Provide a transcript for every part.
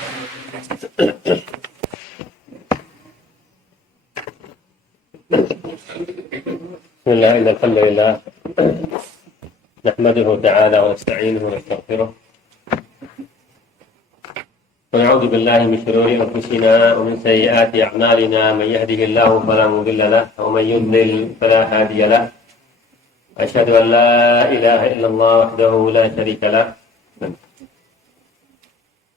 بسم الله، إن الحمد لله نحمده تعالى ونستعينه ونستغفره ونعوذ بالله من شرور أنفسنا ومن سيئات أعمالنا. من يهده الله فلا مضل له ومن يضلل فلا هادي له. أشهد أن لا إله إلا الله وحده لا شريك له،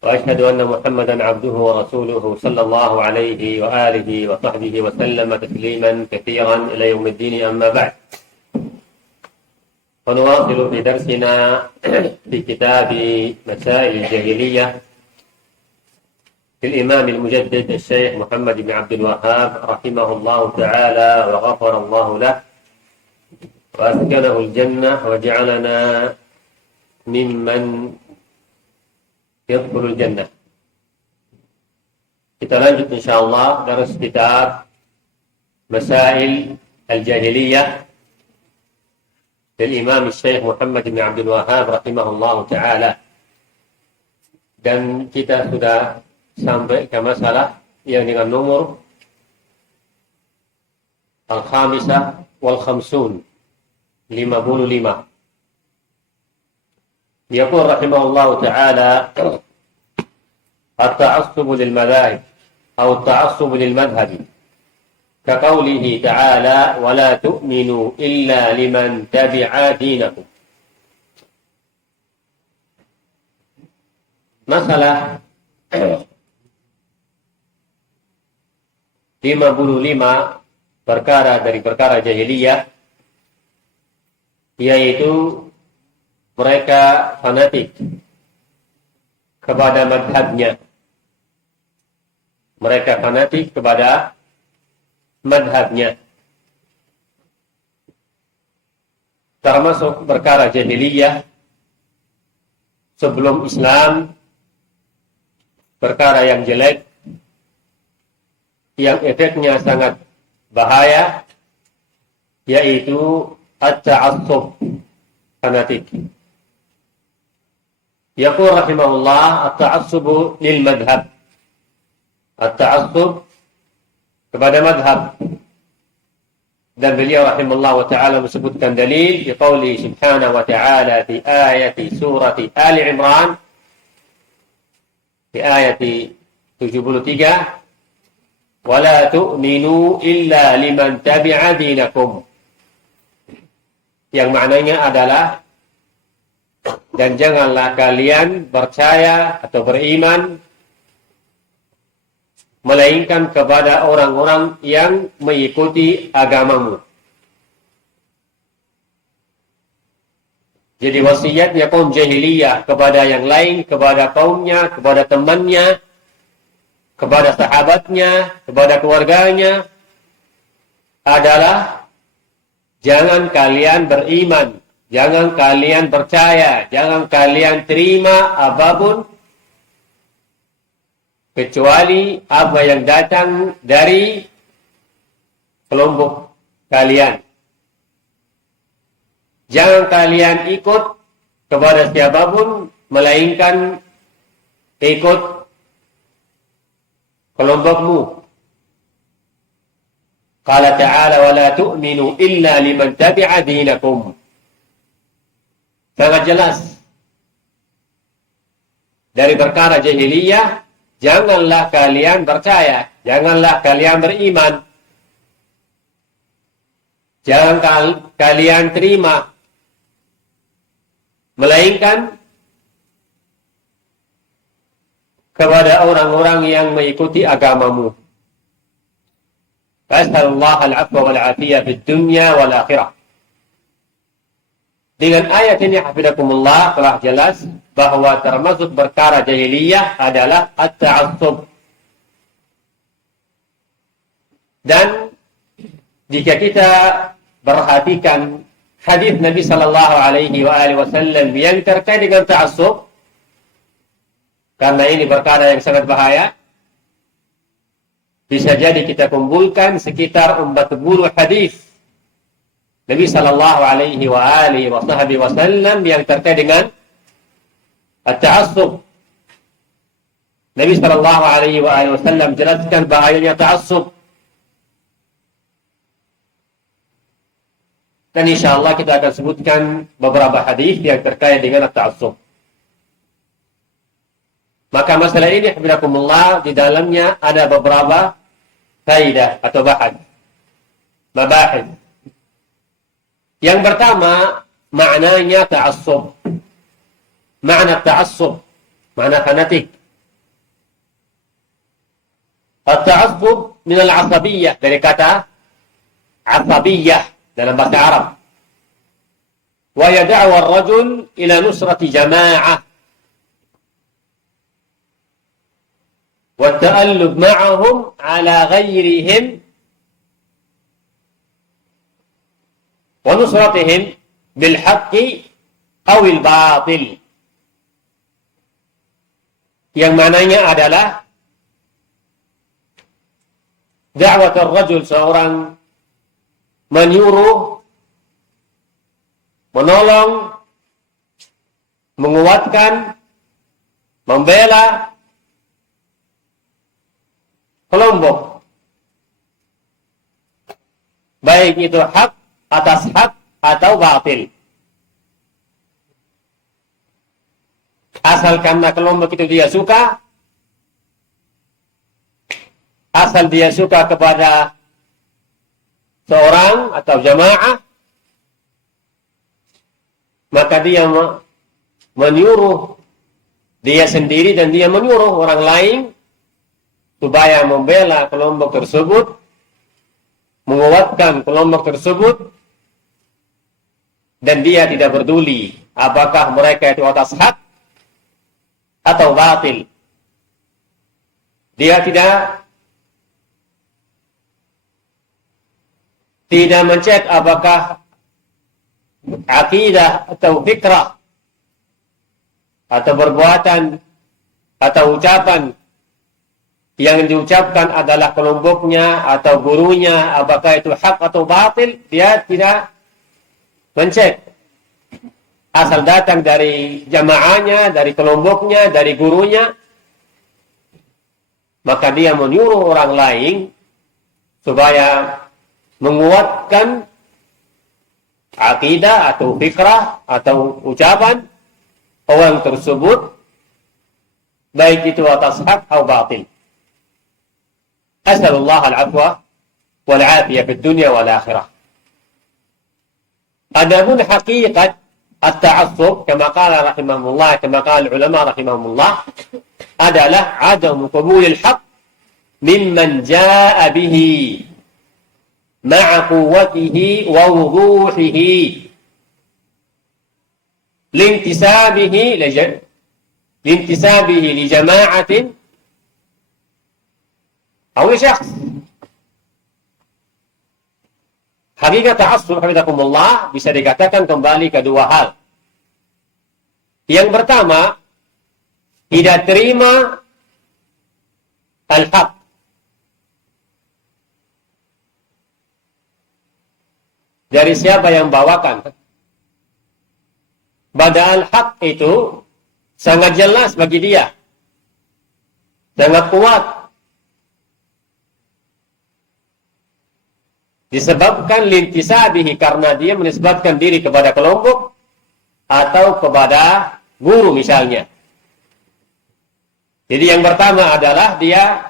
وأشهد أن محمدا عبده ورسوله صلى الله عليه وآله وصحبه وسلم تسليما كثيرا إلى يوم الدين. أما بعد، ونواصل في درسنا في كتاب مسائل الجاهلية للإمام المجدد الشيخ محمد بن عبد الوهاب رحمه الله تعالى وغفر الله له وأسكنه الجنة وجعلنا ممن yadkhulul jannah. Kita lanjut insyaallah dari kitab Masail al-Jahiliyah dari Imam Syekh Muhammad bin Abdul Wahhab rahimahullah taala. Dan kita sudah sampai ke masalah yang dengan nomor al-khamisah wal khamsun, 55. يقول رحمه الله تعالى: التعصب للمذاهب أو التعصب للمذهب كقوله تعالى: ولا تؤمنوا إلا لمن تبع دينكم. Masalah 55 perkara dari perkara jahiliyah, yaitu mereka fanatik kepada madhabnya. Mereka fanatik kepada madhabnya. Termasuk perkara jahiliyah sebelum Islam, perkara yang jelek, yang efeknya sangat bahaya, yaitu at-ta'assub, fanatik. Yaqul rahimahullah: at-ta'assubu lil madhab. At-ta'assub kepada madhab. Dan beliau rahimahullah wa ta'ala menyebutkan dalil di qauli subhanahu wa ta'ala di ayati surati Ali Imran di ayati 73: "Wala tu'minu illa liman tabi'a dinakum." Yang maknanya adalah, dan janganlah kalian percaya atau beriman melainkan kepada orang-orang yang mengikuti agamamu. Jadi wasiatnya kaum jahiliyah kepada yang lain, kepada kaumnya, kepada temannya, kepada sahabatnya, kepada keluarganya adalah jangan kalian beriman, jangan kalian percaya, jangan kalian terima apapun kecuali apa yang datang dari kelompok kalian. Jangan kalian ikut kepada siapapun melainkan ikut kelompokmu. Qala ta'ala: "Wa la tu'minu illa liman tabi'a dinakum." Sangat jelas dari perkara jahiliyah, janganlah kalian percaya, janganlah kalian beriman, jangan kalian terima melainkan kepada orang-orang yang mengikuti agamamu. Fas'alullah al-'afwa wal-'afiyah fid dunya wal akhirah. Dengan ayat ini hafizakumullah telah jelas bahwa termasuk perkara jahiliyah adalah at-ta'assub. Dan jika kita perhatikan hadis Nabi sallallahu alaihi wasallam yang terkait dengan ta'assub, karena ini perkara yang sangat bahaya, bisa jadi kita kumpulkan sekitar 40 hadis Nabi sallallahu alaihi wasallam yang terkait dengan at-ta'assub. Nabi Shallallahu Alaihi Wasallam jelaskan bahayanya ta'assub. Dan insya Allah kita akan sebutkan beberapa hadis yang terkait dengan ta'assub. Maka masalah ini, hafizakumullah, di dalamnya ada beberapa kaidah atau mabahis. Yang pertama, maknanya ta'assub. Makna ta'assub, makna fanatik. At-ta'assub min al-'asabiyyah, dari kata asabiyyah dalam bahasa Arab. Wa yad'u ar-rajul ila nusrati jama'ah wa ta'allub ma'ahum ala ghayrihim wa nusratihim bil haqqi aw al batil. Yang mananya adalah da'wat ar-rajul, seorang menyuruh, menolong, menguatkan, membela kelompok, baik itu hak atas hak atau batil. Asal karena kelompok itu dia suka, asal dia suka kepada seorang atau jamaah, maka dia menyuruh dia sendiri dan dia menyuruh orang lain supaya membela kelompok tersebut, menguatkan kelompok tersebut, dan dia tidak peduli apakah mereka itu atas hak atau batil. Dia tidak mencek apakah akidah atau fikrah atau perbuatan atau ucapan yang diucapkan adalah kelompoknya atau gurunya, apakah itu hak atau batil. Dia tidak mencek, asal datang dari jamaahnya, dari kelompoknya, dari gurunya, maka dia menyuruh orang lain supaya menguatkan akidah atau fikrah atau ucapan orang tersebut, baik itu atas hak atau batil. As'alullah al-'afwa wal 'afiyah fid dunya wal akhirah. Adapun hakikat at-ta'assub, kama qala rahimahullah, kama qala ulama rahimahullah, adalah adam qabulil haqq mimman jaa'a bihi ma'a quwwatihi wa wuduhihi lintisabihi li jama'atin aw li syakhs. Hakikat ta'assub, hafizakumullah, bisa dikatakan kembali ke dua hal. Yang pertama, tidak terima al-haq, dari siapa yang bawakan. Padahal hak itu sangat jelas bagi dia, sangat kuat, disebabkan lintisabihi, karena dia menisbatkan diri kepada kelompok atau kepada guru misalnya. Jadi yang pertama adalah dia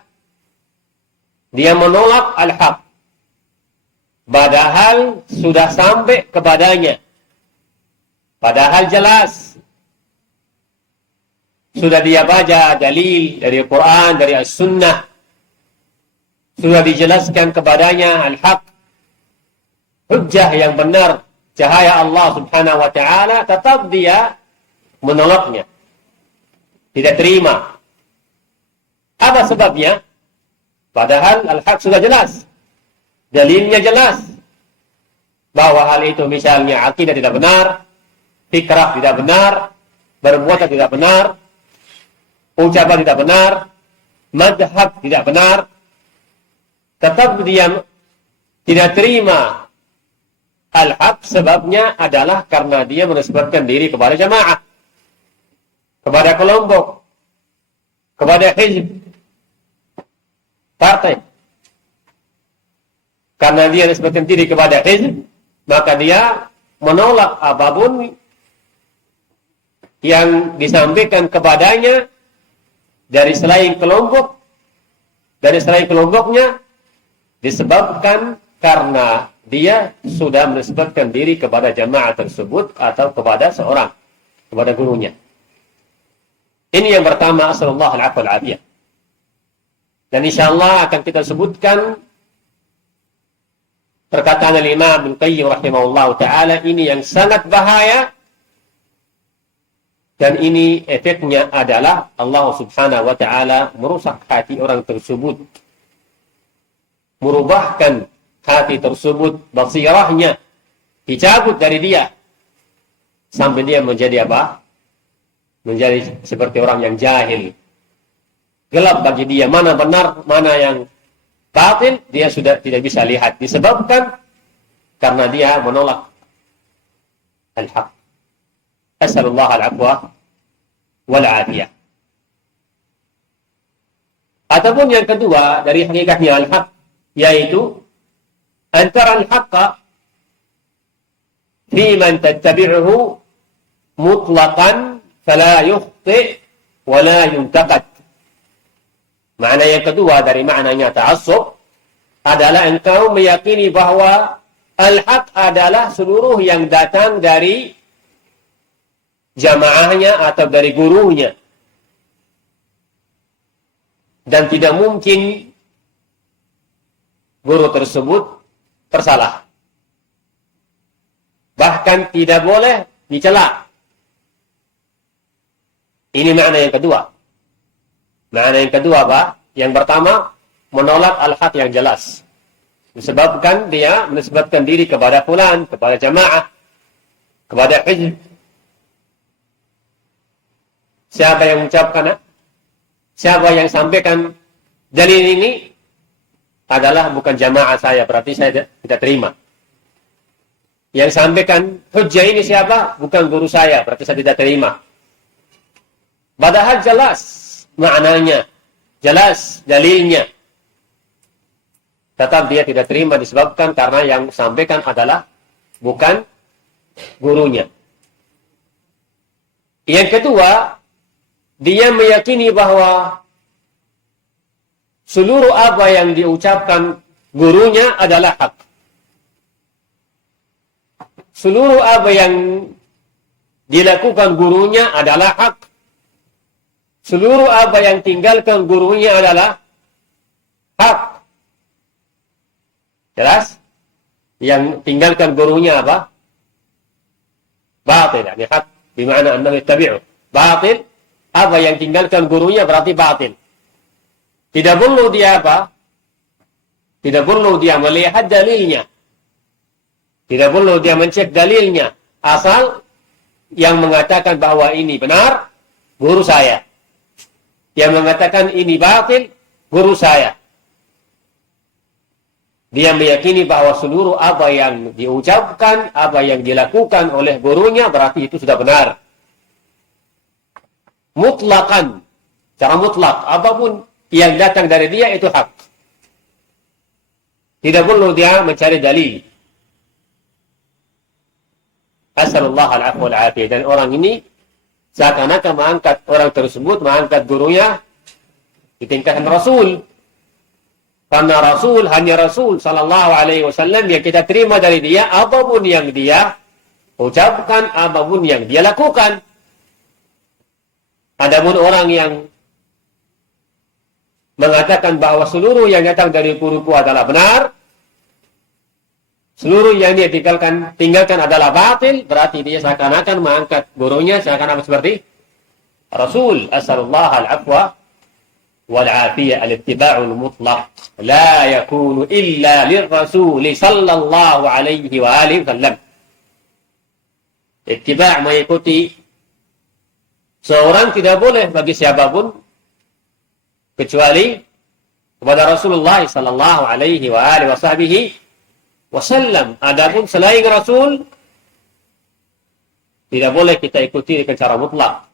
menolak al-haq, padahal sudah sampai kepadanya, padahal jelas sudah dia baca dalil dari Al-Quran, dari As-Sunnah, sudah dijelaskan kepadanya al-haq, hujjah yang benar, cahaya Allah subhanahu wa ta'ala, tetap dia menolaknya, tidak terima. Apa sebabnya? Padahal al-haq sudah jelas, dalilnya jelas, bahwa hal itu misalnya akidah tidak benar, fikrah tidak benar, perbuatan tidak benar, ucapan tidak benar, madhab tidak benar, tetap dia tidak terima al-haq. Sebabnya adalah karena dia menisbatkan diri kepada jamaah, kepada kelompok, kepada hizb, partai. Karena dia nisbatkan diri kepada hizb, maka dia menolak apapun yang disampaikan kepadanya dari selain kelompoknya, disebabkan karena dia sudah menisbatkan diri kepada jamaah tersebut atau kepada seorang, kepada gurunya. Ini yang pertama, asallallahu alaihi wasallam. Dan insyaallah akan kita sebutkan perkataan Imam Ibnu Qayyim rahimahullah taala ini yang sangat bahaya, dan ini efeknya adalah Allah Subhanahu wa taala merusak hati orang tersebut, merubahkan hati tersebut, basirahnya dicabut dari dia sampai dia menjadi apa? Menjadi seperti orang yang jahil. Gelap bagi dia mana benar, mana yang batil, dia sudah tidak bisa lihat, disebabkan karena dia menolak al-haq. Asallallahu al-afwa wal afiyah. Ataupun yang kedua dari hakikatnya al-haq, yaitu antara al-haqqa fi man tattabi'uhu mutlaqan fala yukhti wa la yuntaqad. Makna yang kedua dari maknanya ta'assub adalah engkau meyakini bahwa al-haq adalah seluruh yang datang dari jamaahnya atau dari gurunya, dan tidak mungkin guru tersebut tersalah, bahkan tidak boleh dicela. Ini makna yang kedua. Makna yang kedua apa? Yang pertama, menolak al-haq yang jelas, disebabkan dia menisbatkan diri kepada fulan, kepada jamaah, kepada hizb. Siapa yang mengucapkan, siapa yang sampaikan dalil ini adalah bukan jamaah saya, berarti saya tidak terima. Yang sampaikan hujjah ini siapa? Bukan guru saya, berarti saya tidak terima. Padahal jelas maknanya, jelas dalilnya, tetap dia tidak terima disebabkan karena yang sampaikan adalah bukan gurunya. Yang kedua, dia meyakini bahwa seluruh apa yang diucapkan gurunya adalah hak. Seluruh apa yang dilakukan gurunya adalah hak. Seluruh apa yang tinggalkan gurunya adalah hak. Jelas? Yang tinggalkan gurunya apa? Batil. Yani hak. Bimana annahu yattabi'u. Batil. Apa yang tinggalkan gurunya berarti batil. Tidak perlu dia apa? Tidak perlu dia melihat dalilnya. Tidak perlu dia mencek dalilnya. Asal yang mengatakan bahwa ini benar, guru saya. Yang mengatakan ini batil, guru saya. Dia meyakini bahwa seluruh apa yang diucapkan, apa yang dilakukan oleh gurunya, berarti itu sudah benar. Mutlakan, cara mutlak, apapun yang datang dari dia itu hak. Tidak perlu dia mencari dalil. Asallallahu alaihi wasallam. Dan orang ini seakan-akan mengangkat orang tersebut, mengangkat gurunya di tingkatan Rasul. Karena Rasul hanya Rasul sallallahu alaihi wasallam yang kita terima dari dia, apapun yang dia ucapkan, apapun yang dia lakukan. Adapun orang yang mengatakan bahwa seluruh yang datang dari guruku adalah benar, seluruh yang dia tinggalkan adalah batil, berarti dia seakan-akan mengangkat gurunya seakan-akan seperti Rasul. Asallallahu al-afwa wal afiyah, al-ittiba'ul mutlaq la yakunu illa lirrasul sallallahu alaihi wa alihi wasallam. Ittiba' mengikuti seorang tidak boleh bagi siapapun kecuali kepada Rasulullah sallallahu alaihi wa alihi wasallam. Adapun selain Rasul tidak boleh kita ikuti dengan cara mutlak.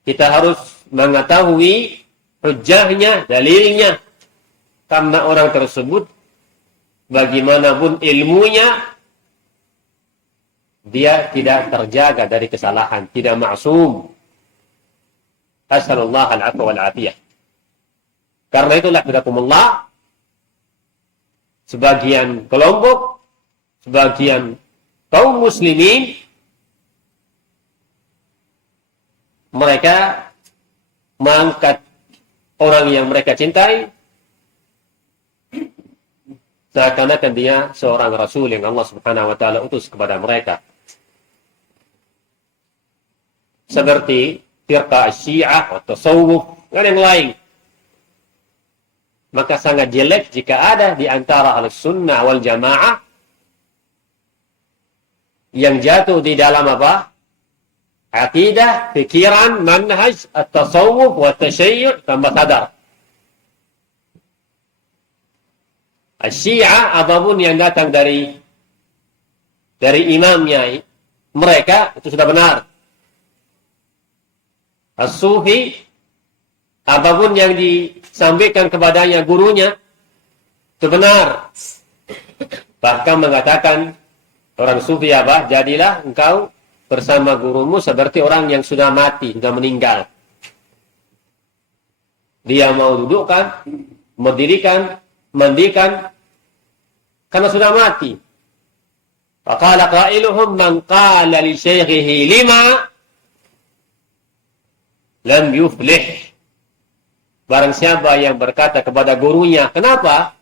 Kita harus mengetahui hujjahnya, dalilnya. Karena orang tersebut, bagaimanapun ilmunya, dia tidak terjaga dari kesalahan, tidak maksum. Asalullah al-'afwa wal-'afiyah. Karena itulah bidakumullah, sebagian kelompok, sebagian kaum muslimin, mereka mengangkat orang yang mereka cintai seakan-akan dia seorang rasul yang Allah Subhanahu wa taala utus kepada mereka. Seperti firqah Syiah atau tasawuf dan yang lain. Maka sangat jelek jika ada di antara Ahlussunnah wal Jamaah yang jatuh di dalam apa? Aqidah, pikiran, manhaj, at-tasawuf wa tasyayyu' tanpa sadar. Syiah apapun yang datang dari imamnya mereka itu sudah benar. As-Sufi apapun yang disampaikan kepadanya gurunya itu benar. Bahkan mengatakan orang Sufi apa? Jadilah engkau bersama gurumu seperti orang yang sudah mati, sudah meninggal. Dia mau dudukkan, mendirikan, mandikan, karena sudah mati. Faqala qailuhum man qala li syaykhihi lima lam yuflih. Barang siapa yang berkata kepada gurunya, kenapa?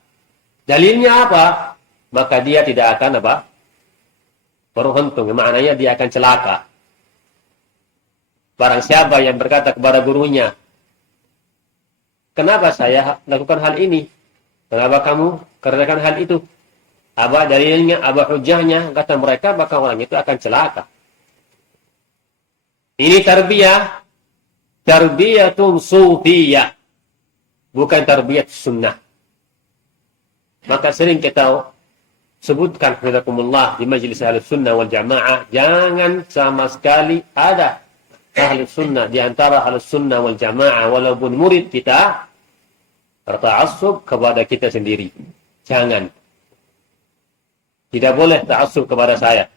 Dalilnya apa? Maka dia tidak akan apa? Beruntung, maknanya dia akan celaka. Barang siapa yang berkata kepada gurunya, kenapa saya lakukan hal ini? Kenapa kamu kerjakan hal itu? Apa dalilnya, apa hujahnya? Kata mereka, maka orang itu akan celaka. Ini tarbiyatun sufiyah, bukan tarbiyat sunnah. Maka sering kita sebutkan hafizakumullah di majelis Ahlussunnah wal Jamaah, jangan sama sekali ada Ahlussunnah di antara Ahlussunnah wal Jamaah walaupun murid kita terta'assub kepada kita sendiri. Jangan. Tidak boleh ta'assub kepada saya.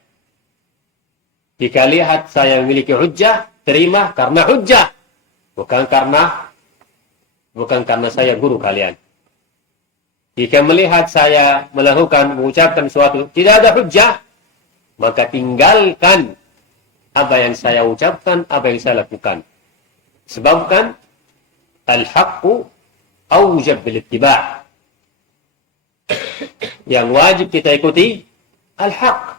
Jika lihat saya memiliki hujjah, terima karena hujjah, bukan karena saya guru kalian. Jika melihat saya mengucapkan sesuatu tidak ada hujjah, maka tinggalkan apa yang saya ucapkan, apa yang saya lakukan. Sebabkan al-haqqu awjab bil ittiba'. Yang wajib kita ikuti al-haq.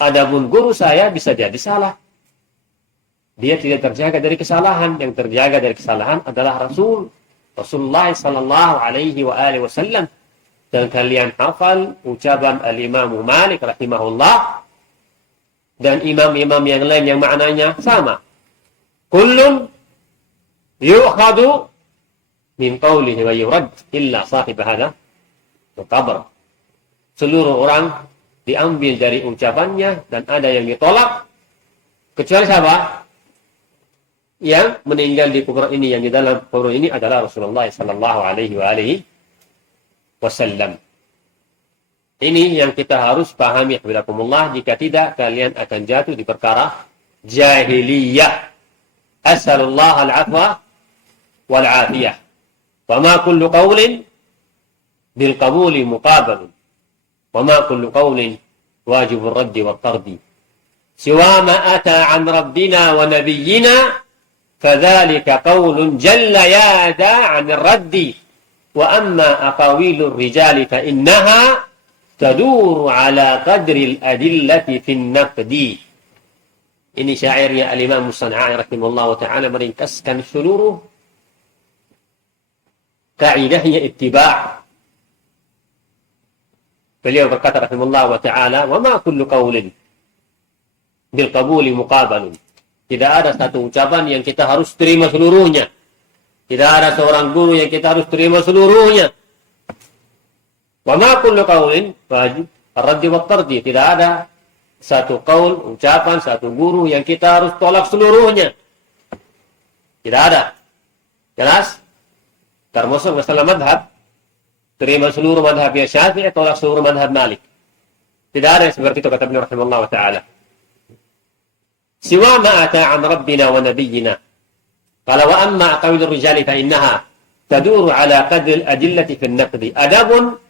Adapun guru saya bisa jadi salah. Dia tidak terjaga dari kesalahan. Yang terjaga dari kesalahan adalah Rasulullah sallallahu alaihi wa alihi wasallam. Dan kalian hafal ucapan al-Imam Malik rahimahullah dan imam-imam yang lain yang maknanya sama. Kullun yu'khadu min qawlihi wa yurad illa sahib hadha al-qabr. Seluruh orang diambil dari ucapannya dan ada yang ditolak kecuali siapa? Yang meninggal di kubur ini, yang di dalam kubur ini adalah Rasulullah sallallahu alaihi wa alihi wasallam. Ini yang kita harus pahami hafizakumullah, jika tidak kalian akan jatuh di perkara jahiliyah. As'alullah al-'afwa wal 'afiyah. Wa ma kullu qawlin bil qabuli muqabalun. Wa ma kullu qawlin wajibur raddi wat tardi. Siwa ma ata 'an rabbina wa nabiyyina fadzalika qaulun jalla yada 'anil raddi wa amma aqawilur rijali fa innaha taduru 'ala qadril adillati fin naqdi. Ini syairnya al-Imam As-San'ani rahimahullah ta'ala meringkaskan seluruh kaidahnya ittiba'. Beliau berkata rahimahullah ta'ala, wa ma kullu qaulin bil qabuli muqabalun. Tidak ada satu ucapan yang kita harus terima seluruhnya. Tidak ada seorang guru yang kita harus terima seluruhnya. Wa ma kullu qaulin wajib ar-radd wa tardi. Tidak ada satu qaul, ucapan, satu guru yang kita harus tolak seluruhnya. Tidak ada. Jelas? Termasuk masalah madhab. Terima seluruh madhab ya Syafi'i, tolak seluruh madhab Malik. Tidak ada yang seperti itu kata beliau rahimahullah ta'ala. Siwa ma ata an rabbina wa nabiyyina. Qala wa amma aqawil rijali fa innaha taduru ala qadri al-adillati fi an-naqdi. Adapun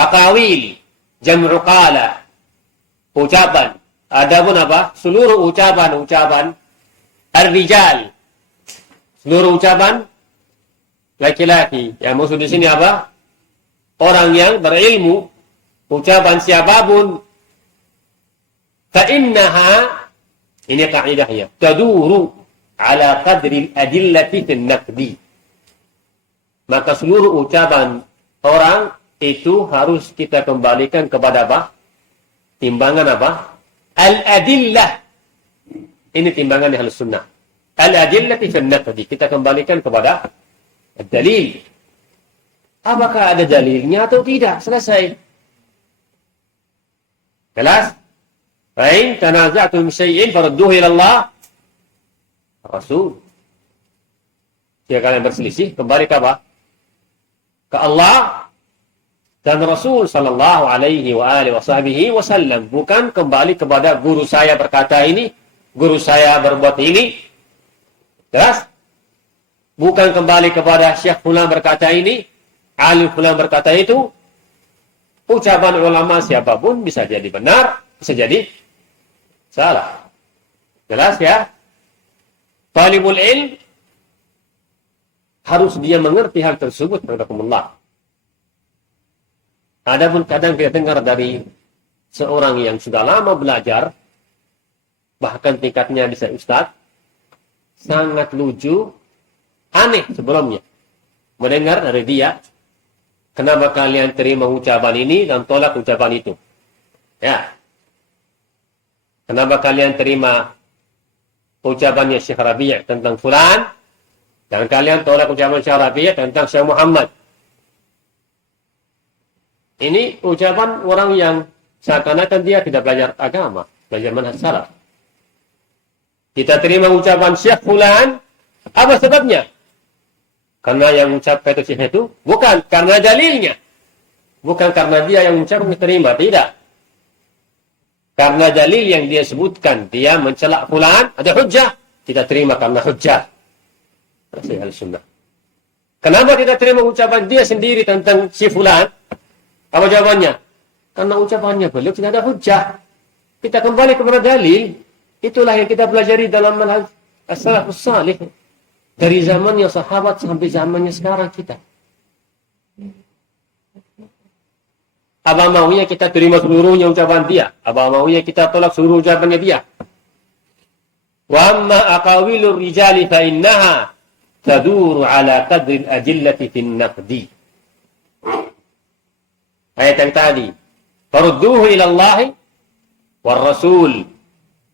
aqawil jam'u qala, ucapan. Adapun apa? Seluruh ucapan ar-rijal. Seluruh ucapan laki-laki. Yang maksud di sini apa? Orang yang berilmu, ucapan siapapun. Fa innaha, ini kaidahnya, taduru ala qadri al-adillati fi an-naqdi. Maka seluruh ucapan orang itu harus kita kembalikan kepada apa? Timbangan apa? Al-adillah. Ini timbangan Ahlus Sunnah. Al-adillati fi an-naqdi. Kita kembalikan kepada dalil. Apakah ada dalilnya atau tidak? Selesai. Jelas? Fa'in tanaza'tum syai'in farudduhu ila Allah Rasul. Jika kalian berselisih, kembali ke apa? Ke Allah dan Rasul sallallahu alaihi wa alihi wasallam. Bukan kembali kepada guru saya berkata ini, guru saya berbuat ini. Jelas? Bukan kembali kepada Syekh fulan berkata ini, alim fulan berkata itu. Ucapan ulama siapapun bisa jadi benar, bisa jadi salah. Jelas ya? Talibul ilm harus dia mengerti hal tersebut. Adapun kadang kita dengar dari seorang yang sudah lama belajar, bahkan tingkatnya bisa ustaz, sangat lucu, aneh sebelumnya. Mendengar dari dia, kenapa kalian terima ucapan ini dan tolak ucapan itu? Ya. Kenapa kalian terima ucapannya Syekh Rabi' tentang fulan dan kalian tolak ucapan Syekh Rabi' tentang Syekh Muhammad? Ini ucapan orang yang seakan-akan dia tidak belajar agama, belajar manhaj salaf. Kita terima ucapan Syekh fulan, apa sebabnya? Karena yang mengucapkan itu Syekh itu bukan karena dalilnya. Bukan karena dia yang mengucapkan diterima, tidak. Karena dalil yang dia sebutkan, dia mencela fulan, ada hujjah, tidak terima karena hujjah. Rasul Sunnah. Kenapa tidak terima ucapan dia sendiri tentang si fulan? Apa jawabannya? Karena ucapannya beliau tidak ada hujjah. Kita kembali kepada dalil. Itulah yang kita pelajari dalam manhaj as-salafus salih. Dari zamannya sahabat sampai zamannya sekarang kita. Apa maunya kita terima seluruhnya ucapan dia? Apa maunya kita tolak seluruh ucapannya dia? Wa amma aqawilur rijali fa innaha taduru ala qadri al-ajillati fin naqdi. Ayat yang tadi. Farudduhu ila Allah war Rasul.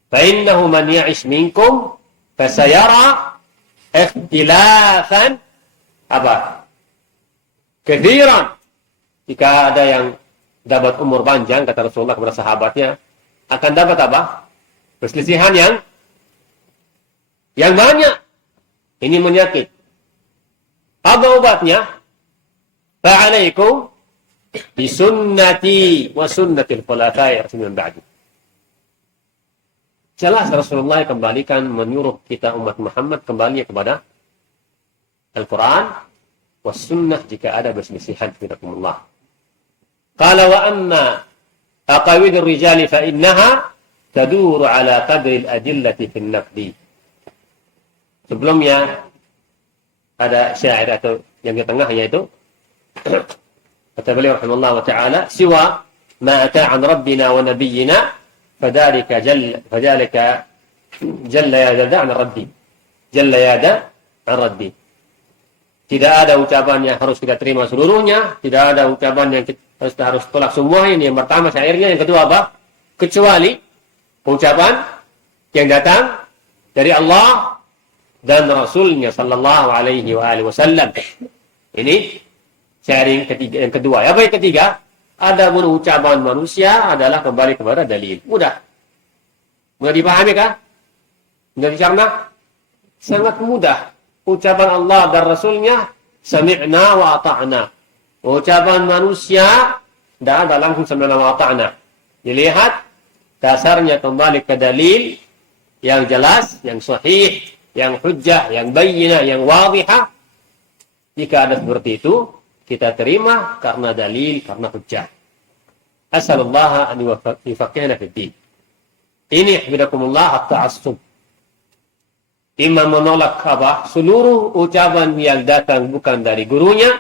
Fa innahu man ya'ish minkum fasayara ikhtilafan apa? Kathiran. Jika ada yang dapat umur panjang, kata Rasulullah kepada sahabatnya, akan dapat apa? Perselisihan yang banyak. Ini menyakit. Apa obatnya? Fa'alaikum bisunnati wa sunnatil khulafa'i ar-rasyidin ba'di. Jelas Rasulullah menyuruh kita umat Muhammad kembali kepada Al-Quran was sunnah jika ada perselisihan. Bismillah. Qala wa amma aqawidur rijali fa innaha taduru ala qadri al-adillati fin naqdi. Sebelumnya ada syair atau yang di tengahnya itu kata beliau rahimahullah ta'ala, siwa ma ata an rabbina wa nabiyyina fadhalika jalla yada an raddi. Jalla yada an raddi. Tidak ada ucapan yang harus kita terima seluruhnya, tidak ada ucapan yang kita harus tolak semua. Ini yang pertama syairnya, yang kedua apa? Kecuali ucapan yang datang dari Allah dan Rasulnya sallallahu alaihi wa alihi wasallam. Ini syair yang kedua. Apa yang ketiga? Adapun ucapan manusia adalah kembali kepada dalil. Mudah. Mudah dipahami kah? Mudah dicerna? sangat mudah. Ucapan Allah dan Rasulnya, sami'na wa ata'na. Ucapan manusia, tidak ada langsung sami'na wa ata'na. Dilihat, dasarnya kembali ke dalil yang jelas, yang sahih, yang hujjah, yang bayyinah, yang wadihah. Jika ada seperti itu, kita terima karena dalil, karena hujjah. Asalullah an yufaqqihna fid din. Ini hafizakumullah at-ta'assub. Imam menolak seluruh ucapan yang datang bukan dari gurunya,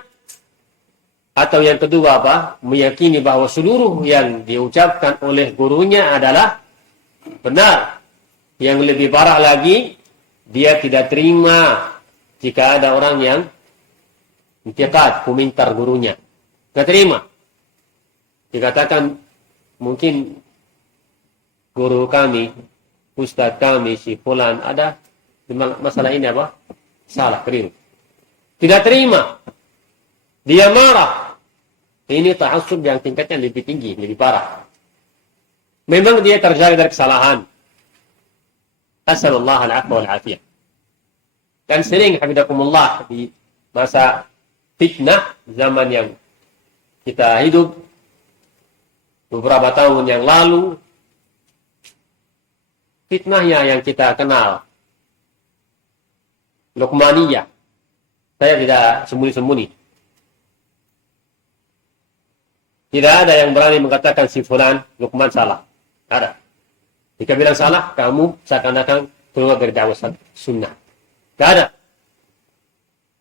atau yang kedua meyakini bahwa seluruh yang diucapkan oleh gurunya adalah benar. Yang lebih parah lagi, dia tidak terima jika ada orang yang intiqad, komentar gurunya. Tidak terima. Dikatakan mungkin guru kami, ustaz kami, si fulan ada masalah ini salah, keliru. Tidak terima. Dia marah. Ini ta'assub yang tingkatnya lebih tinggi, lebih parah. Memang dia terjaga dari kesalahan. Asalullah al-afwa wal-afiyah. Dan sering hafizakumullah di masa fitnah, zaman yang kita hidup beberapa tahun yang lalu, fitnahnya yang kita kenal Luqmaniyah. Saya tidak sembunyi-sembunyi. Tidak ada yang berani mengatakan si fulan Luqman salah. Ada. Jika bilang salah, kamu seakan-akan keluar dari dakwah sunnah. Tidak ada.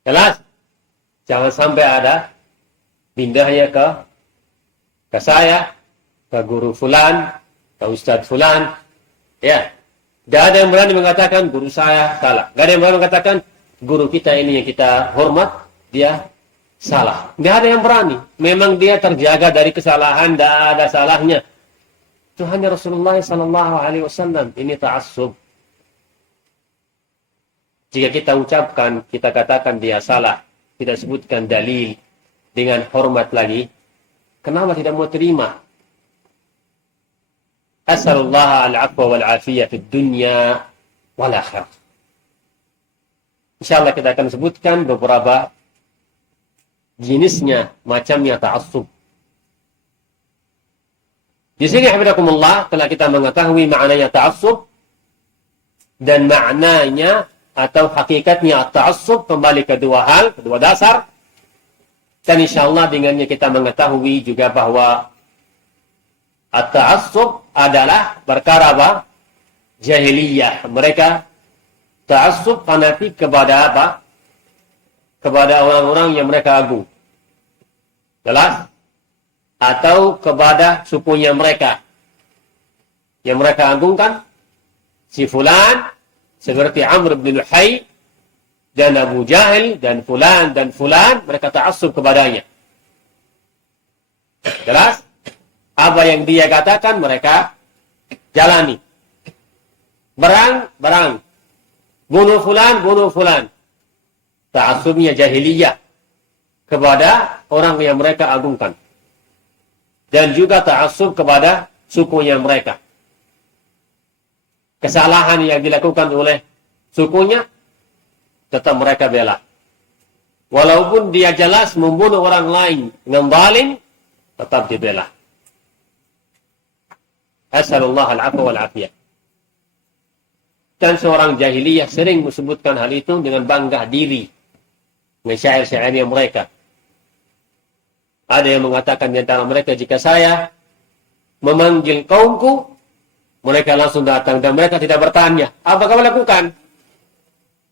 Jelas. Jangan sampai ada pindahnya ke saya, ke guru fulan, ke ustaz fulan. Ya. Tidak ada yang berani mengatakan guru saya salah. Tidak ada yang berani mengatakan guru kita ini yang kita hormat, dia salah. Tidak ada yang berani. Memang dia terjaga dari kesalahan, tidak ada salahnya. Itu hanya Rasulullah SAW. Ini ta'assub. Jika kita ucapkan, kita katakan dia salah, tidak sebutkan dalil dengan hormat lagi, kenapa tidak mau terima? Asalullah al-afwa wal-afiyah fid dunya wal akhirah. InsyaAllah kita akan sebutkan beberapa jenisnya, macamnya ta'assub. Di sini hafizakumullah telah kita mengetahui maknanya ta'assub dan maknanya atau hakikatnya ta'assub kembali ke dua hal, kedua dasar. Dan insyaallah dengannya kita mengetahui juga bahwa at-ta'assub adalah perkara jahiliyah. Mereka ta'assub fanatik kepada kepada orang-orang yang mereka agung. Jelas? Atau kepada sukunya mereka. Yang mereka agungkan si fulan seperti Amr bin Luhai dan Abu Jahil dan fulan, mereka ta'assub kepadanya. Jelas? Apa yang dia katakan mereka jalani. Berang. Bunuh fulan. Ta'assubnya jahiliyah kepada orang yang mereka agungkan. Dan juga ta'assub kepada sukunya mereka. Kesalahan yang dilakukan oleh sukunya tetap mereka bela. Walaupun dia jelas membunuh orang lain dengan zalim, tetap dibela. Asalullah al-afwa wal-afiyah. Dan seorang jahiliyah sering menyebutkan hal itu dengan bangga diri. Dengan syair-syairnya mereka. Ada yang mengatakan di antara mereka, jika saya memanggil kaumku, mereka langsung datang dan mereka tidak bertanya, apa kamu lakukan?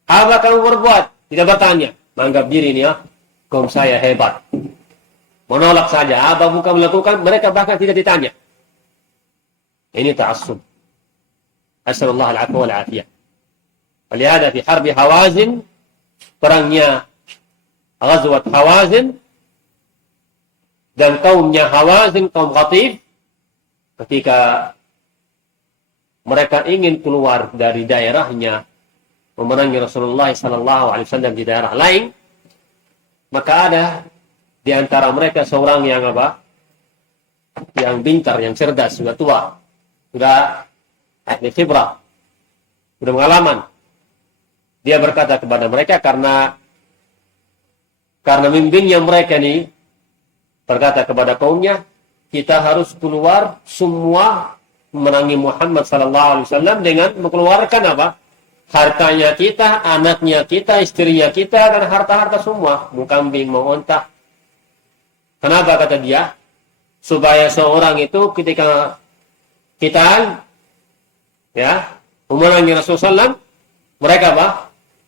Apa kamu berbuat? Tidak bertanya. Menganggap diri ini, kaum saya hebat. Menolak saja. Apa kamu lakukan? Mereka bahkan tidak ditanya. Ini ta'assub. Asalullah al-afwa wal-afiyah. Walihada fi harbi Hawazin, perangnya Ghazwat Hawazin, dan kaumnya Hawazin, kaum Ghatif, ketika mereka ingin keluar dari daerahnya, memerangi Rasulullah SAW di daerah lain, maka ada di antara mereka seorang yang yang pintar, yang cerdas, sudah tua, sudah ahli khibrah, sudah pengalaman. Dia berkata kepada mereka karena mimpinnya mereka nih berkata kepada kaumnya, kita harus keluar semua memerangi Muhammad sallallahu alaihi wasallam dengan mengeluarkan apa? Hartanya kita, anaknya kita, istrinya kita, dan harta-harta semua. Mau kambing, mau onta. Kenapa kata dia? Supaya seorang itu ketika kita memerangi Rasulullah SAW, mereka apa?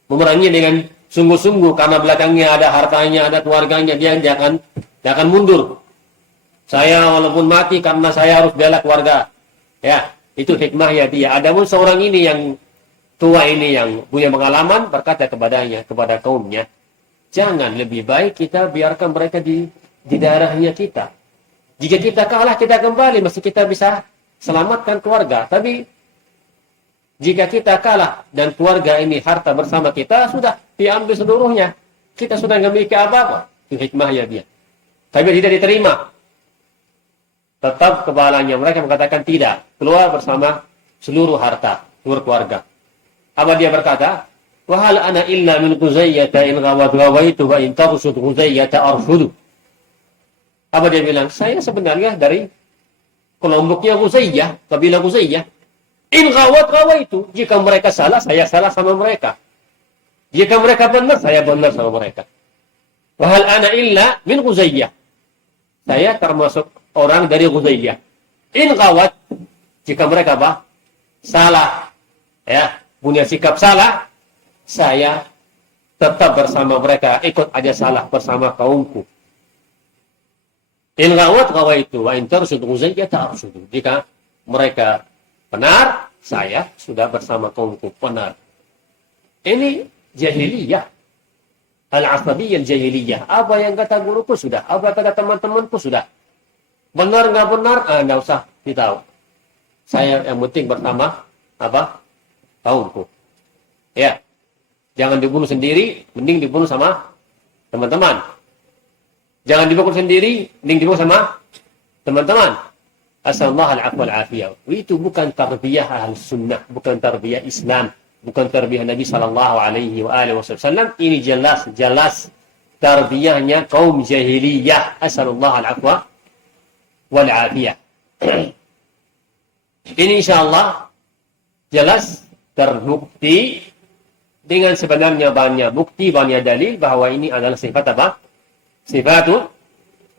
Memerangi dengan sungguh-sungguh karena belakangnya ada hartanya, ada keluarganya, dia akan mundur. Saya walaupun mati karena saya harus bela keluarga. Ya, itu hikmah ya dia. Adapun seorang ini yang tua ini yang punya pengalaman berkata kepada kaumnya, jangan, lebih baik kita biarkan mereka di daerahnya kita. Jika kita kalah, kita kembali, mesti kita bisa selamatkan keluarga. Tapi jika kita kalah dan keluarga ini harta bersama kita, sudah diambil seluruhnya. Kita sudah nggak memiliki apa-apa. Itu hikmahnya dia. Tapi tidak diterima. Tetap kepalanya mereka mengatakan tidak. Keluar bersama seluruh harta, seluruh keluarga. Apa dia berkata? Wa hal ana illa min Quzayyata in ghawaitu wa in tarsud Quzayyata arfudu. Apa dia bilang? Saya sebenarnya dari kelompoknya Quzayyah, kabilah Quzayyah. In ghawaitu, jika mereka salah, saya salah sama mereka. Jika mereka benar, saya benar sama mereka. Wa hal ana illa min Quzayyah. Saya termasuk orang dari Quzayyah. In ghawat, jika mereka apa? Salah, punya sikap salah, saya tetap bersama mereka, ikut aja salah bersama kaumku. In ghawaitu wa in tarsud Quzayyah ta'arsudu. Jika mereka benar, saya sudah bersama kaumku benar. Ini jahiliyah. Al-asabiyyah jahiliyah. Apa yang kata guruku sudah, apa kata teman-temanku sudah. Benar nggak benar, nggak usah ditahu. Saya yang penting bersama apa? Kaumku. Ya. Jangan dibunuh sendiri, mending dibunuh sama teman-teman. Jangan dibunuh sendiri, mending dibunuh sama teman-teman. Asallallahu al-afwa wal-afiyah. Itu bukan tarbiyah Ahlus-Sunnah, bukan tarbiyah Islam, bukan tarbiyah Nabi sallallahu alaihi wasallam. Ini jelas tarbiyahnya kaum jahiliyah. Asallallahu al-afwa wal-afiyah. Ini insyaallah jelas terbukti dengan sebenarnya banyak bukti, banyak dalil bahwa ini adalah sifat apa? Sifatul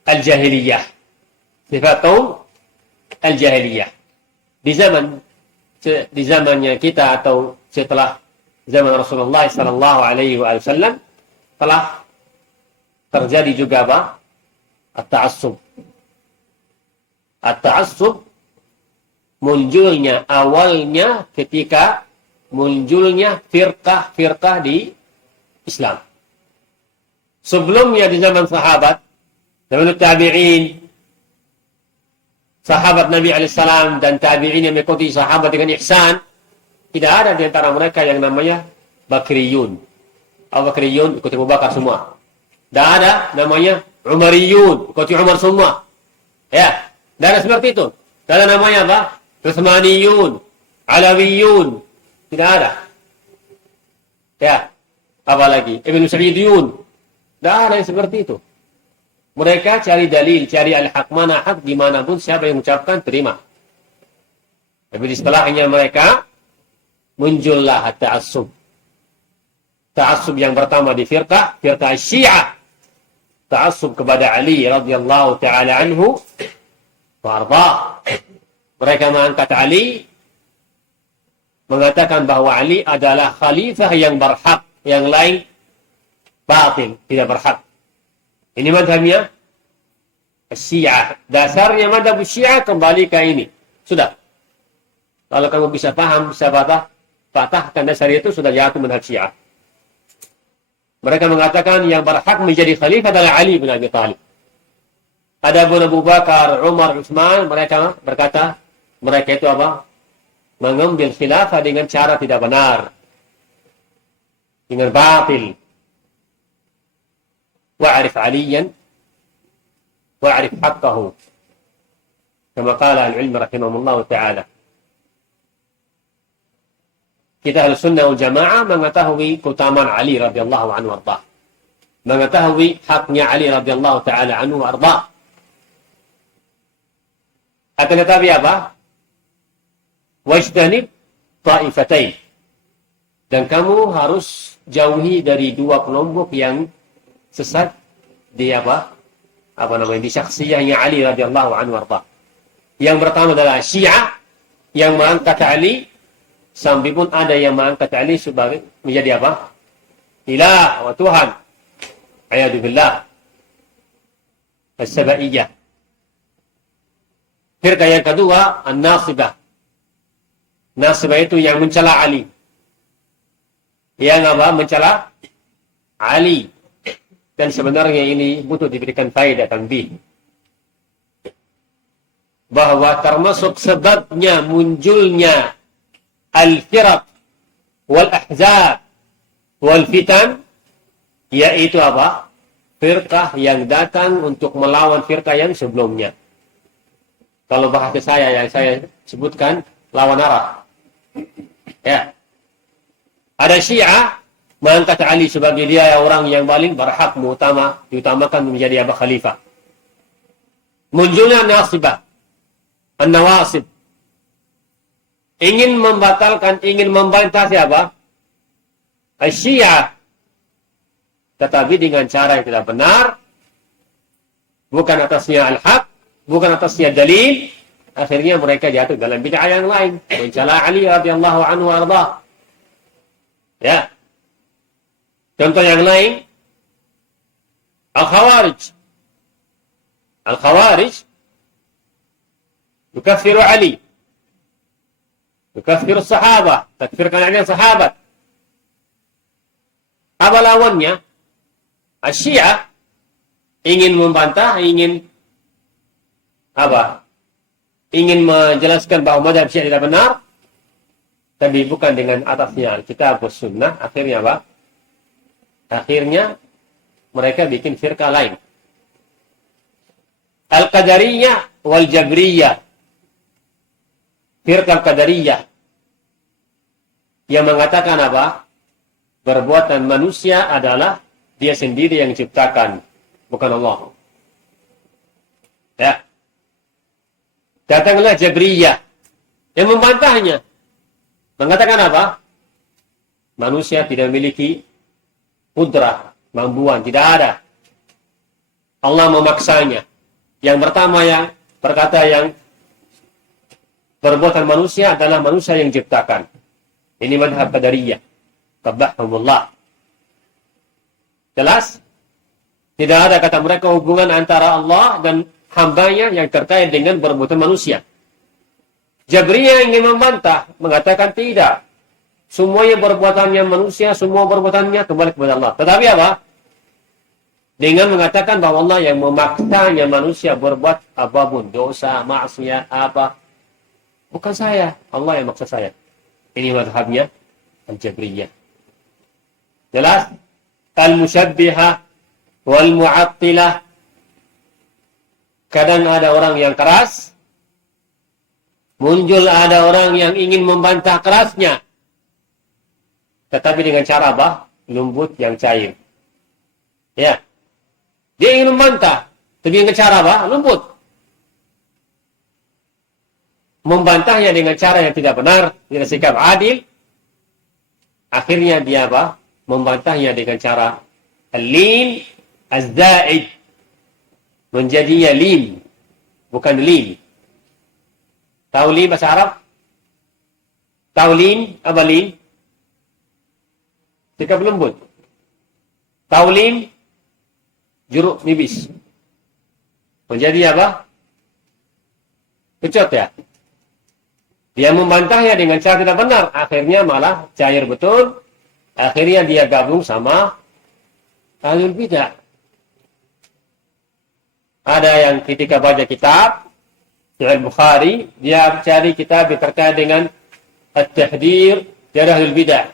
al-jahiliyah. Sifat kaum al-jahiliyah. Di zamannya kita atau setelah zaman Rasulullah sallallahu alaihi wasallam telah terjadi juga apa? At-ta'assub. At-ta'assub munculnya awalnya ketika munculnya firqah di Islam. Sebelumnya di zaman sahabat, zaman tabi'in, sahabat Nabi alaihissalam dan tabi'in yang mengikuti sahabat dengan ihsan, tidak ada di antara mereka yang namanya Bakriyun. Bakriyun ikuti Abu Bakar semua. Tidak ada namanya Umariyun, ikuti Umar semua. Ya, tidak ada seperti itu. Tidak ada namanya apa? Utsmaniyun, Alawiyun. Tidak ada. Ya, apalagi Ibnu Sa'idiyun. Tidak ada yang seperti itu. Mereka cari dalil, cari al-haq, mana hak, dimanapun siapa yang mengucapkan, terima. Tapi di setelahnya mereka, muncullah ta'assub. Ta'assub yang pertama di firqah Syiah. Ta'assub kepada Ali radhiyallahu ta'ala anhu. Wardah. Mereka mengangkat Ali, mengatakan bahwa Ali adalah khalifah yang berhak, yang lain batil, tidak berhak. Ini madhabnya Syiah. Dasarnya madhab Syiah kembali ke ini. Sudah. Kalau kamu bisa paham, bisa patahkan dasar itu, sudah jatuh madhab Syiah. Mereka mengatakan yang berhak menjadi khalifah adalah Ali bin Abi Thalib. Adapun Abu Bakar, Umar, Utsman, mereka berkata, mereka itu apa? Mengambil khilafah dengan cara tidak benar. Dengan batil. Wa'rif aliyan wa'rif haqqahu. Kama qala al-ilm rahimahullah ta'ala. kita Ahlussunnah wal Jamaah mengetahui keutamaan Ali radhiyallahu anhu warda. Mengetahui haknya Ali radhiyallahu taala anhu warda. Akan tetapi apa? Wajtanib ta'ifatain. Dan kamu harus jauhi dari dua kelompok yang sesat di di syakhsiyahnya Ali radhiyallahu anhu warda. Yang pertama adalah Syiah yang mengangkat Ali, sampai pun ada yang mengangkat Ali sebagai menjadi apa? Ilah wa Tuhan. A'udzu billah. As-Sabaiyah. Firqah yang kedua, An-Nasibah. Nasibah itu yang mencela Ali. Yang mencela Ali. Dan sebenarnya ini butuh diberikan faedah tanbih. Bahwa termasuk sebabnya munculnya al-firaq wal-ahzab wal-fitan, yaitu apa? Firqah yang datang untuk melawan firqah yang sebelumnya. Kalau bahasa saya yang saya sebutkan, lawan arah. Ya. Ada Syiah mengangkat Ali sebagai dia orang yang paling berhak diutamakan menjadi khalifah. Munculnya Nasibah, An-Nawasib. Ingin membatalkan, ingin membantah siapa? Syiah. Tetapi dengan cara yang tidak benar, bukan atasnya al-haq, bukan atasnya dalil, akhirnya mereka jatuh dalam bid'ah yang lain. Mencela Ali radhiyallahu anhu warda. Ya. Contoh yang lain, Al-Khawarij. Al-Khawarij yukaffiru Ali. Yukaffiru sahabah. Takfirkan Ali sahabat. Apa lawannya? Syiah ingin membantah, ingin menjelaskan bahwa mazhab Syiah tidak benar, tapi bukan dengan atasnya Alkitab dan Sunnah. Akhirnya apa? Akhirnya mereka bikin firqah lain. Al-Qadariyah wal Jabriyah. Firqah Qadariyah yang mengatakan apa? Perbuatan manusia adalah dia sendiri yang ciptakan, bukan Allah. Ya. Datanglah Jabriyah yang membantahnya. Mengatakan apa? Manusia tidak memiliki kudrah, mampuan, tidak ada. Allah memaksanya. Yang pertama yang berkata yang perbuatan manusia adalah manusia yang ciptakan. Ini madhab Qadariyah. Qabbahumullah. Jelas? Tidak ada kata mereka hubungan antara Allah dan hambanya yang terkait dengan perbuatan manusia. Jabriyah ingin membantah, mengatakan tidak. Semuanya perbuatannya manusia, semua perbuatannya kembali kepada Allah. Tetapi apa? Dengan mengatakan bahwa Allah yang memaksanya manusia berbuat apapun, dosa, maksiat, apa. Bukan saya, Allah yang maksa saya. Ini mazhabnya Al-Jabriyah. Jelas? Al-Musyabbihah wal-Mu'attilah. Kadang ada orang yang keras, muncul ada orang yang ingin membantah kerasnya. Tetapi dengan cara apa? Lembut yang cair. Ya. Dia ingin membantah, tapi dengan cara apa? Lembut. Membantahnya dengan cara yang tidak benar, tidak sikap adil. Akhirnya dia apa? Membantahnya dengan cara al-lin az-za'id. Menjadinya lin, bukan lin. Tahu lin bahasa Arab? Tahu lin? Apa lin? Sikap lembut. Tahu lin? Jeruk nipis. Menjadi apa? Kecut ya. Dia membantahnya dengan cara tidak benar. Akhirnya malah cair betul. Akhirnya dia gabung sama ahlul bidah. Ada yang ketika baca kitab Sahih Bukhari, dia cari kitab yang terkait dengan at-tahdhir dari ahlul bidah.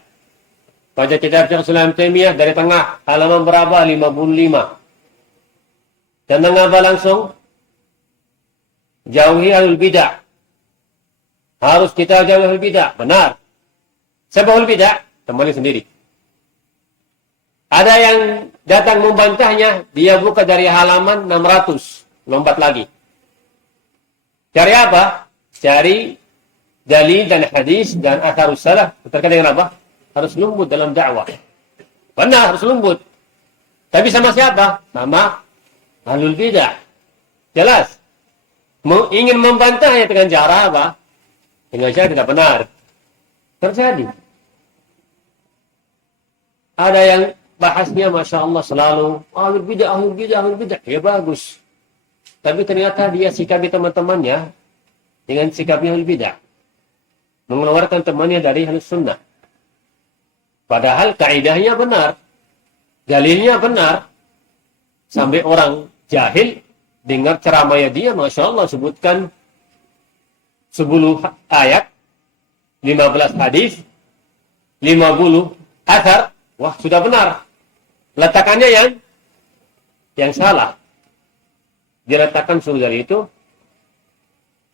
Baca kitab Syekhul Islam Taimiyah dari tengah, halaman berapa? 55. Dan mengapa langsung? Jauhi ahlul bidah. Harus kita jauhi ahlul bidah. Benar. Siapa ahlul bidah? Temannya sendiri. Ada yang datang membantahnya, dia buka dari halaman 600, lompat lagi. Cari apa? Cari dalil dan hadis dan atharus salaf. Terkait dengan apa? Harus lembut dalam dakwah. Benar, harus lembut. Tapi sama siapa? Sama ahlul bidah. Jelas. Ingin membantahnya dengan cara apa? Dengan cara tidak benar. Terjadi. Ada yang bahasnya Masya Allah selalu ahlul bidah, ahlul bidah, ahlul bidah. Ya bagus. Tapi ternyata dia sikapi teman-temannya dengan sikapnya ahlul bidah. Mengeluarkan temannya dari ahlus sunnah. Padahal kaidahnya benar. Dalilnya benar. Sampai orang jahil dengar ceramahnya dia, Masya Allah, sebutkan 10 ayat, 15 hadis, 50 athar. Wah, sudah benar. Letakannya yang salah. Diletakkan suruh dari itu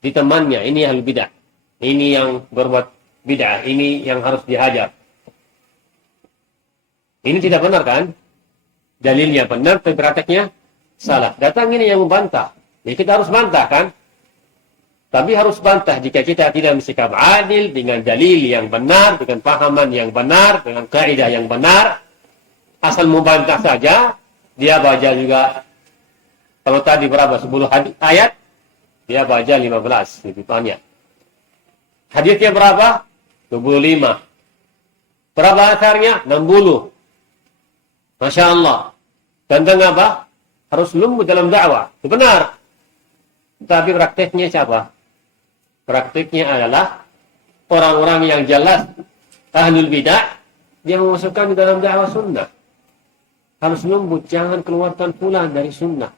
di temannya. Ini ahlul bidah. Ini yang berbuat bid'ah. Ini yang harus dihajar. Ini tidak benar kan? Dalilnya benar, tapi prakteknya salah. Datang ini yang membantah. Ya kita harus bantah kan? Tapi harus bantah jika kita tidak bersikap adil dengan dalil yang benar, dengan pahaman yang benar, dengan kaidah yang benar. Asal membantah saja, dia baca juga. Kalau tadi berapa? 10 ayat, dia baca 15 di depannya. Hadisnya berapa? 25. Berapa asarnya? 60. Masya Allah. Tentang apa? Harus lembut dalam dakwah. Itu benar. Tapi prakteknya siapa? Prakteknya adalah orang-orang yang jelas ahlul bidah, dia memasukkan di dalam dakwah sunnah. Harus lembut, jangan keluarkan fulan dari sunnah.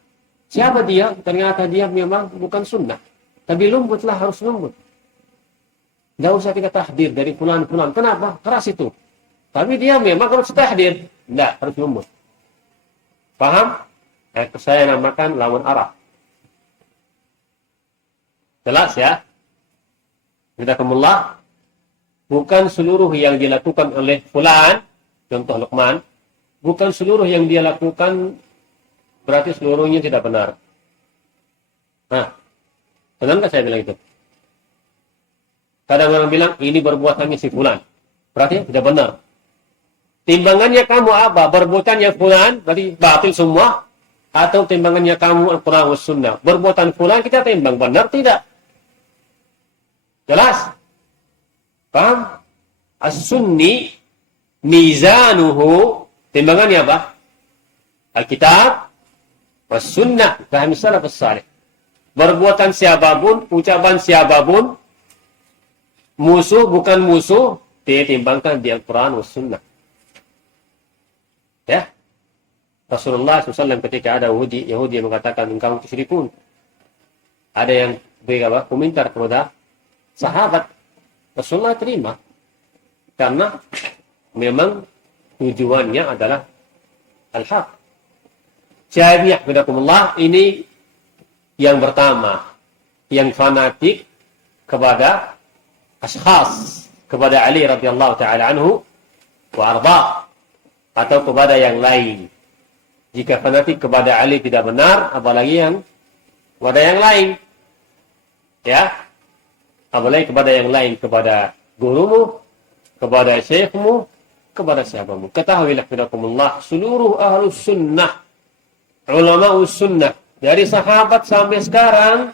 Siapa dia? Ternyata dia memang bukan sunnah. Tapi lembutlah, harus lembut. Tidak usah kita tahdir dari fulan-fulan. Kenapa? Keras itu. Tapi dia memang harus tahdir. Tidak, harus lembut. Paham? Saya namakan lawan arah. Jelas ya? Jazakumullah. Bukan seluruh yang dilakukan oleh fulan, contoh Luqman, bukan seluruh yang dia lakukan berarti seluruhnya tidak benar. Nah, benar nggak saya bilang itu? Kadang orang bilang ini perbuatannya si fulan, berarti tidak benar. Timbangannya kamu apa? Perbuatannya fulan berarti batil semua, atau timbangannya kamu Al-Quran was Sunnah? Perbuatan fulan kita timbang benar tidak? Jelas? Paham? As-Sunni mizanuhu, timbangannya apa? Alkitab was Sunnah, paham salafus salih. Perbuatan siapapun, ucapan siapapun, musuh bukan musuh, ditimbangkan di Al-Quran was Sunnah. Ya, Rasulullah SAW ketika ada Yahudi yang mengatakan engkau musyrikun, ada yang komentar kepada sahabat, Rasulullah terima karena memang tujuannya adalah al-haq. Jadi, Alhamdulillah, ini yang pertama, yang fanatik kepada ashkhas, kepada Ali radhiyallahu taala anhu wa arda, atau kepada yang lain. Jika fanatik kepada Ali tidak benar, apalagi yang kepada yang lain. Ya. Apalagi kepada yang lain, kepada gurumu, kepada syekhmu, kepada siapamu. Ketahuilah fidakumullah, seluruh ahlus sunnah, ulama sunnah, dari sahabat sampai sekarang,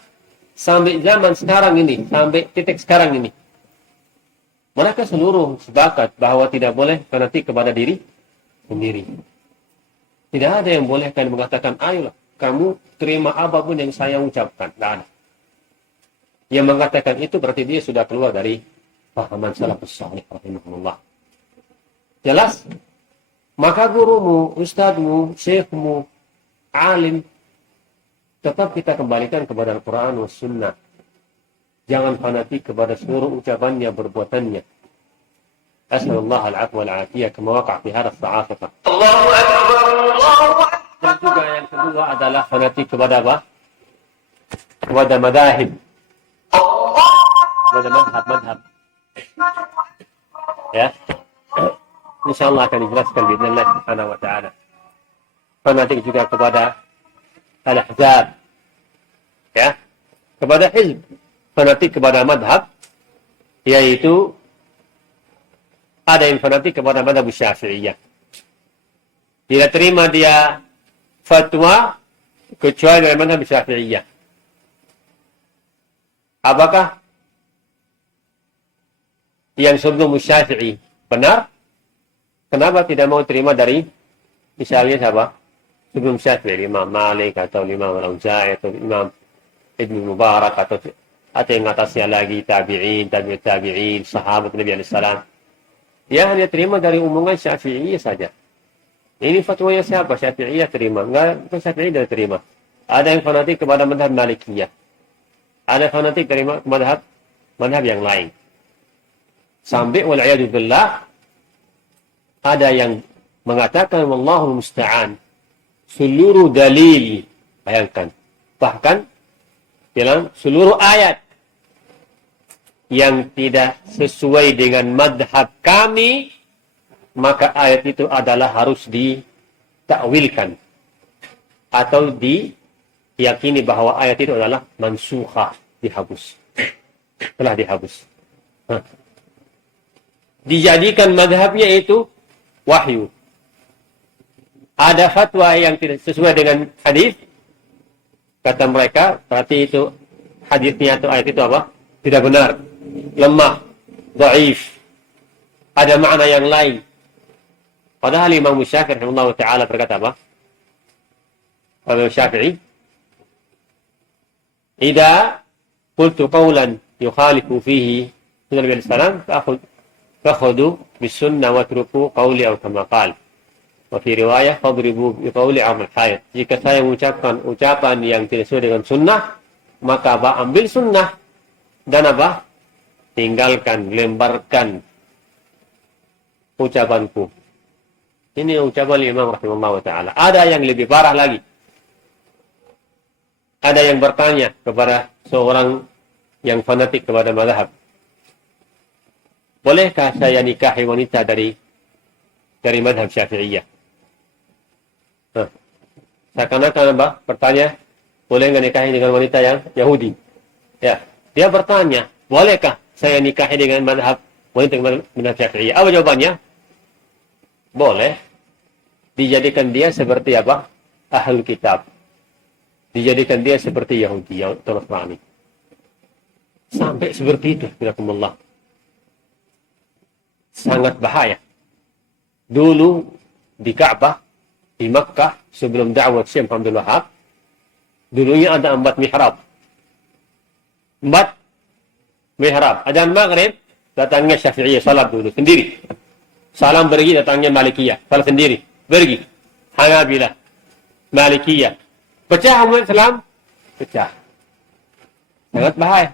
sampai zaman sekarang ini, sampai titik sekarang ini, mereka seluruh sepakat bahwa tidak boleh fanatik kepada diri sendiri. Tidak ada yang boleh kan mengatakan, ayolah kamu terima apapun yang saya ucapkan. Tidak ada. Yang mengatakan itu berarti dia sudah keluar dari pahaman salafus salih rahimahullah. Jelas? Maka gurumu, ustadmu, syekhmu, alim, tetap kita kembalikan kepada Al-Quran was Sunnah. Jangan fanatik kepada seluruh ucapannya, perbuatannya. As'alullah al-'afwa wal-'afiyah kama waqa' fi hadha as-sa'afah. Allahu akbar, Allahu akbar. Dan juga yang kedua adalah fanatik kepada apa? Kepada madahib. Kepada madhab. Ya. Insyaallah akan dijelaskan biidznillah subhanahu wa ta'ala. Fanatik juga kepada al-ahzab. Ya. Kepada hizb. Fanatik kepada madhab, yaitu ada yang fanatik kepada madhab Syafi'iyah. Tidak terima dia fatwa kecuali dari madhab Syafi'iyah. Apakah yang sebelum Syafi'i benar? Kenapa tidak mau terima dari misalnya siapa? Sebelum Syafi'i, Imam Malik atau Imam Al-Auza'i atau Imam Ibn Mubarak atau yang atasnya lagi tabi'in, tabi'in, sahabat Nabi SAW. Dia hanya terima dari omongan Syafi'iyah saja. Ini fatwanya siapa? Syafi'iyah terima. Enggak Syafi'iyah tidak terima. Ada yang fanatik kepada madhab Malikiyah. Ada fanatik dari madhab yang lain. Sampai wal'iyadu billah, ada yang mengatakan wallahul musta'an, seluruh dalil, bayangkan, bahkan dalam seluruh ayat yang tidak sesuai dengan madhab kami, maka ayat itu adalah harus ditakwilkan atau diyakini bahwa ayat itu adalah mansukha, dihapus, telah dihapus. Dijadikan madhabnya itu wahyu. Ada fatwa yang tidak sesuai dengan hadis, kata mereka, berarti itu hadisnya atau ayat itu apa? Tidak benar, lemah, dhaif, ada makna yang lain. Padahal Imam Syafi'i rahimahullah ta'ala berkata apa? Imam Syafi'i, "Idza qultu qawlan yukhalifu fihi sunnah Nabi sallallahu alaihi wasallam فخذوا بالسنة واتركوا قولي أو كما قال وفي رواية فاضربوا بقولي عام الحائط." Jika saya mengucapkan ucapan yang tidak sesuai dengan sunnah, maka ambil sunnah dan tinggalkan, lembarkan ucapanku. Ini ucapan Imam rahimahullah ta'ala. Ada yang lebih parah lagi. Ada yang bertanya kepada seorang yang fanatik kepada mazhab, bolehkah saya nikahi wanita dari madhab Syafi'iyah? Seakan-akan bertanya, boleh nggak nikahi dengan wanita yang Yahudi? Ya, dia bertanya, bolehkah saya nikahi dengan wanita madhab Syafi'iyah? Apa jawabannya? Boleh. Dijadikan dia seperti apa? Ahlul kitab. Dijadikan dia seperti Yahudi atau Nasrani. Sampai seperti itu, barakallahu. Sangat bahaya. Dulu di Ka'bah, di Makkah, sebelum dakwah Syekh Abdul Wahab, dulunya ada 4 mihrab. 4 mihrab. Adzan maghrib, datangnya Syafi'iyah, salat dulu, sendiri. Salam pergi, datangnya Malikiyah, salat sendiri. Pergi. Hanabilah, Malikiyah. Pecah umat Islam, pecah. Sangat bahaya.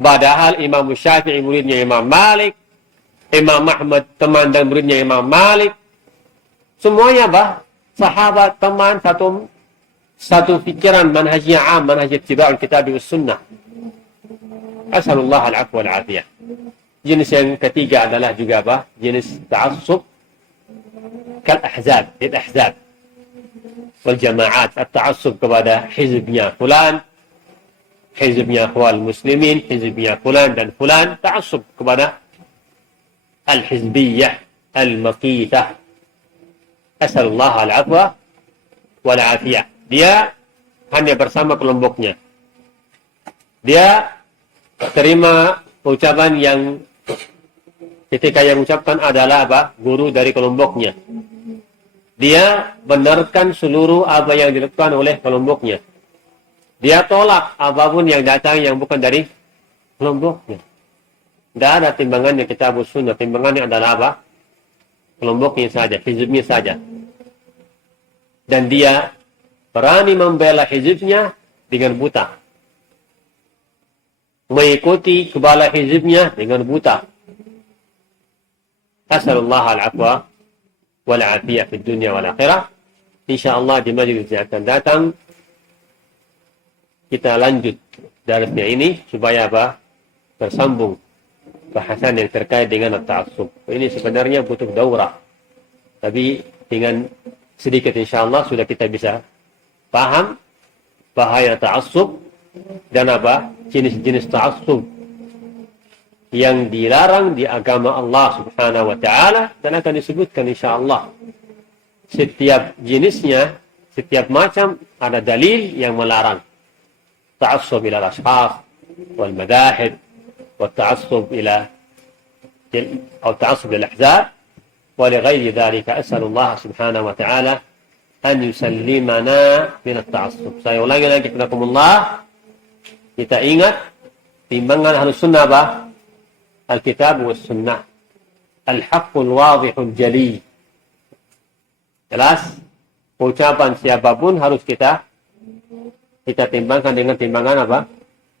Padahal Imam Syafi'i muridnya Imam Malik, Imam Ahmad teman dan muridnya Imam Malik, semuanya sahabat, teman, satu pikiran, manhajnya am, manhaj ittiba'ul kitab was sunnah. Asalullah al-'afwa wal 'afiyah. Jenis yang ketiga adalah juga jenis ta'assub kal ahzab, al-ahzab wal jama'at, at-ta'assub kepada hizbnya fulan, hizbnya ikhwal muslimin, hizbnya fulan dan fulan, ta'assub kepada al-hizbiyah al-maqitah. Asalullah al-'afwa wal 'afiyah. Dia hanya bersama kelompoknya. Dia terima ucapan yang ketika yang ucapkan adalah guru dari kelompoknya. Dia benarkan seluruh apa yang dilakukan oleh kelompoknya. Dia tolak apapun yang datang yang bukan dari kelompoknya. Tidak ada timbangannya kitab sunnah. Timbangannya adalah kelompoknya saja, hizbnya saja. Dan dia berani membela hizbnya dengan buta. Mengikuti kepala hizbnya dengan buta. Asalullah al-'afwa wal 'afiyah di dunia wal akhirah. Insyaallah di majlis yang akan datang kita lanjut darsnya ini supaya bersambung bahasan yang terkait dengan ta'assub. Ini sebenarnya butuh daurah. Tapi dengan sedikit insyaallah sudah kita bisa paham bahaya ta'assub dan apa jenis-jenis ta'assub yang dilarang di agama Allah Subhanahu wa taala, dan akan disebutkan insyaallah setiap jenisnya, setiap macam ada dalil yang melarang. Ta'assub ila al-ashkhas wal madahib wa ta'assub ila atau ta'assub ila al-ahzab wa li ghairi dhalika. As'alullah Subhanahu wa taala an yusallimana min at-ta'assub. Saya ulangi lagi kepada kita ingat timbangan Ahlus Sunnah apa? Al-Kitab was Sunnah. Al-Haqqul Wadihul Jali. Jelas? Ucapan siapapun harus kita timbangkan dengan timbangan apa?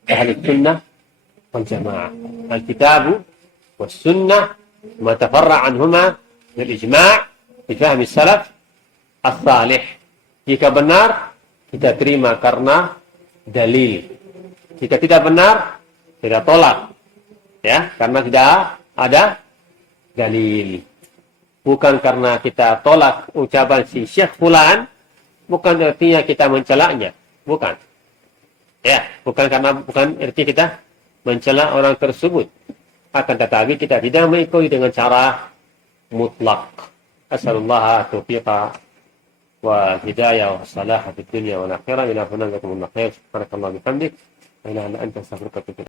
Ahlus Sunnah wal Jamaah. Al-Kitab was Sunnah ma tafarra' anhuma bil ijma' bi fahmi salaf as-salih. Jika benar, kita terima karena dalil. Jika tidak benar, kita tolak. Ya, karena tidak ada dalil. Bukan karena kita tolak ucapan si Syekh Fulan, bukan artinya kita mencelaknya. Bukan. Ya, bukan arti kita mencela orang tersebut. Akan tetapi kita tidak mengikuti dengan cara mutlak. Asalullah taufiqa wa hidayah wa salah di dunia wa akhirah. Ila hunaka min khair. Subhanakallah bihamdik. Ila anta astaghfiruka wa atubu ilaik.